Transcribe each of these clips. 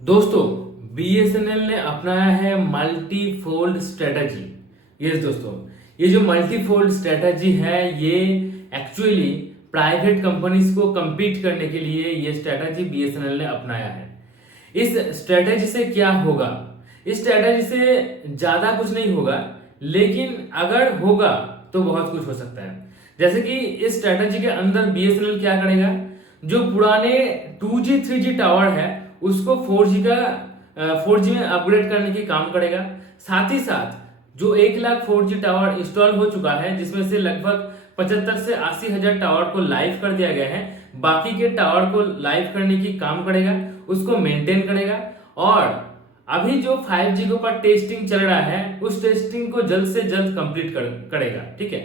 दोस्तों, बीएसएनएल ने अपनाया है मल्टी फोल्ड स्ट्रेटजी। यस दोस्तों, ये जो मल्टी फोल्ड स्ट्रेटजी है ये एक्चुअली प्राइवेट कंपनीज को compete करने के लिए ये स्ट्रेटजी बीएसएनएल ने अपनाया है। इस स्ट्रेटजी से क्या होगा? इस स्ट्रेटजी से ज्यादा कुछ नहीं होगा, लेकिन अगर होगा तो बहुत कुछ हो सकता है। जैसे कि इस स्ट्रेटजी के अंदर बीएसएनएल क्या करेगा, जो पुराने 2G 3G टावर है उसको 4G में अपग्रेड करने की काम करेगा। साथ ही साथ जो 1 लाख 4G टावर इंस्टॉल हो चुका है, जिसमें से लगभग 75 से 80 हजार टावर को लाइव कर दिया गया है, बाकी के टावर को लाइव करने की काम करेगा, उसको मेंटेन करेगा। और अभी जो 5G के ऊपर टेस्टिंग चल रहा है उस टेस्टिंग को जल्द से जल्द कंप्लीट करेगा। ठीक है,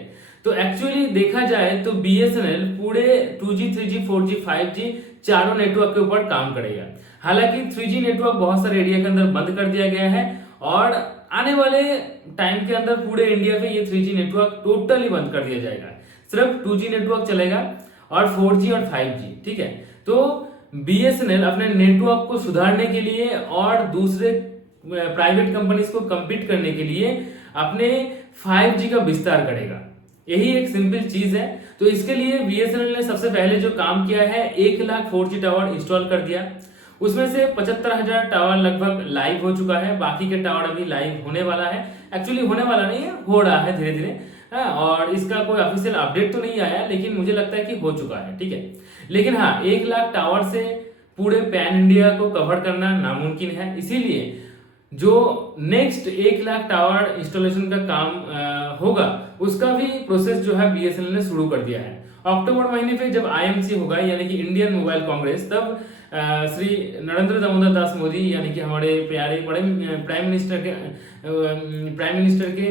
तो एक्चुअली देखा जाए तो बीएसएनएल पूरे 2G 3G 4G 5G चारों नेटवर्क के ऊपर काम करेगा। हालांकि 3G नेटवर्क बहुत सारे एरिया के अंदर बंद कर दिया गया है और आने वाले टाइम के अंदर पूरे इंडिया पे ये 3G नेटवर्क टोटली बंद कर दिया जाएगा। सिर्फ 2G नेटवर्क चलेगा और 4G और 5G। ठीक है, तो बीएसएनएल अपने नेटवर्क को सुधारने के लिए और दूसरे प्राइवेट कंपनीज को compete करने के लिए अपने 5G का विस्तार करेगा। यही एक सिंपल चीज है। तो इसके लिए बीएसएनएल ने सबसे पहले जो काम किया है, 1 लाख 4G टावर इंस्टॉल कर दिया। उसमें से 75,000 टावर लगभग लाइव हो चुका है, बाकी के टावर अभी लाइव होने वाला है। एक्चुअली होने वाला नहीं है, हो रहा है धीरे धीरे। और इसका कोई ऑफिशियल अपडेट तो नहीं आया, लेकिन मुझे लगता है कि हो चुका है। ठीक है, लेकिन हाँ, 1 लाख टावर से पूरे पैन इंडिया को कवर करना नामुमकिन है। इसीलिए जो नेक्स्ट 1 लाख टावर इंस्टॉलेशन का काम होगा, उसका भी प्रोसेस जो है बीएसएनएल ने शुरू कर दिया है। अक्टूबर महीने पे जब आईएमसी होगा, यानी कि इंडियन मोबाइल कांग्रेस, तब श्री नरेंद्र दामोदर दास मोदी यानी कि हमारे प्यारे बड़े प्राइम मिनिस्टर के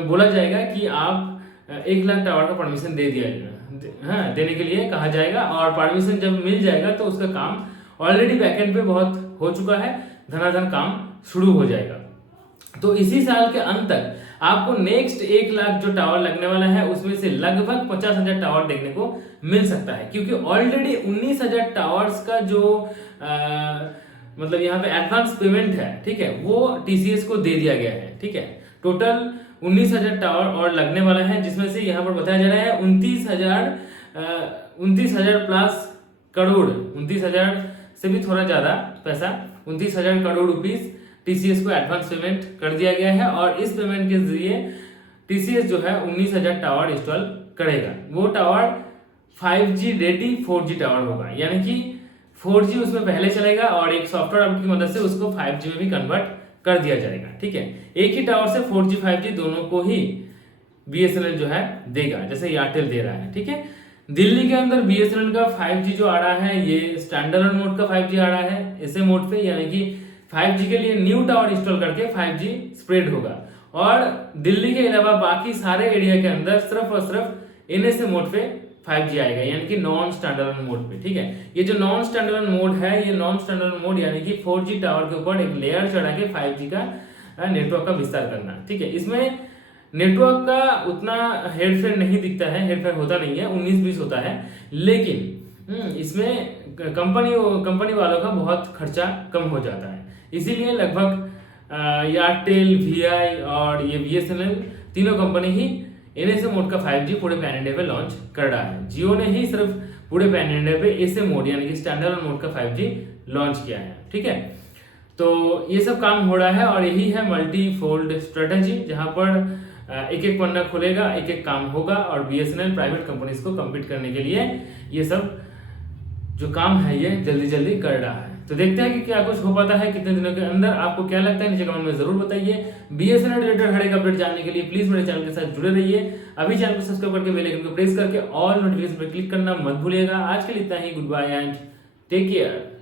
बोला जाएगा कि आप 1 लाख टावर का परमिशन दे दिया, देने के लिए कहा जाएगा। और परमिशन जब मिल जाएगा तो उसका काम ऑलरेडी बैकएंड पे बहुत हो चुका है, धनाधन काम शुरू हो जाएगा। तो इसी साल के अंत तक आपको नेक्स्ट 1 लाख जो टावर लगने वाला है उसमें से लगभग 50,000 टावर देखने को मिल सकता है, क्योंकि ऑलरेडी 19,000 टावर्स का जो मतलब यहाँ पे एडवांस पेमेंट है, ठीक है, वो टीसीएस को दे दिया गया है। ठीक है, टोटल 19,000 टावर और लगने वाला है, जिसमें से यहाँ पर बताया जा रहा है 29,000 प्लस करोड़, 29,000 से भी थोड़ा ज्यादा पैसा, 29,000 करोड़ रुपीस टीसीएस को एडवांस पेमेंट कर दिया गया है। और इस पेमेंट के जरिए टीसीएस जो है 19,000 टावर इंस्टॉल करेगा। वो tower 5G ready 4G tower होगा, यानी कि 4G उसमें पहले चलेगा और एक सॉफ्टवेयर अपडेट की मदद से उसको 5G में भी कन्वर्ट कर दिया जाएगा। ठीक है, एक ही टावर से 4G 5G दोनों को ही बीएसएनएल जो है देगा, जैसे एयरटेल दे रहा है। ठीक है, दिल्ली के अंदर बीएसएनएल का 5G जो आ रहा है, ये स्टैंडर्ड मोड का 5G आ रहा है ऐसे मोड पे, यानी कि 5G के लिए न्यू टावर इंस्टॉल करके 5G स्प्रेड होगा। और दिल्ली के अलावा बाकी सारे एरिया के अंदर सिर्फ और सिर्फ एनएसए मोड पे 5G आएगा, यानी कि नॉन स्टैंडर्ड मोड पे। ठीक है, ये जो नॉन स्टैंडर्ड मोड है, ये नॉन स्टैंडर्ड मोड यानी कि 4G टावर के ऊपर एक लेयर चढ़ा के 5G का नेटवर्क का विस्तार करना। ठीक है, इसमें नेटवर्क का उतना हेरफेर नहीं दिखता है, हेरफेर होता नहीं है, 19-20 होता है, लेकिन इसमें कंपनी वालों का बहुत खर्चा कम हो जाता है। इसीलिए लगभग एयरटेल, वीआई और ये बीएसएनएल तीनों कंपनी ही एनएसए मोड का 5G पूरे पैन इंडिया पे लॉन्च कर रहा है। जियो ने ही सिर्फ पूरे पैन इंडिया पे एसए मोड यानी कि स्टैंडर्ड मोड का 5G लॉन्च किया है। ठीक है, तो ये सब काम हो रहा है और यही है मल्टी फोल्ड स्ट्रेटेजी, जहां पर एक एक पन्ना खुलेगा, एक एक काम होगा और बीएसएनएल प्राइवेट कंपनीज को compete करने के लिए ये सब जो काम है ये जल्दी जल्दी कर रहा है। तो देखते हैं कि क्या कुछ हो पाता है कितने दिनों के अंदर। आपको क्या लगता है नीचे कमेंट में जरूर बताइए। बीएसएनएल रिलेटेड हर एक अपडेट जानने के लिए प्लीज मेरे चैनल के साथ जुड़े रहिए। अभी चैनल को सब्सक्राइब करके बेल आइकन को प्रेस करके ऑल नोटिफिकेशन पर क्लिक करना मत भूलिएगा। आज के लिए इतना ही, good bye and take care.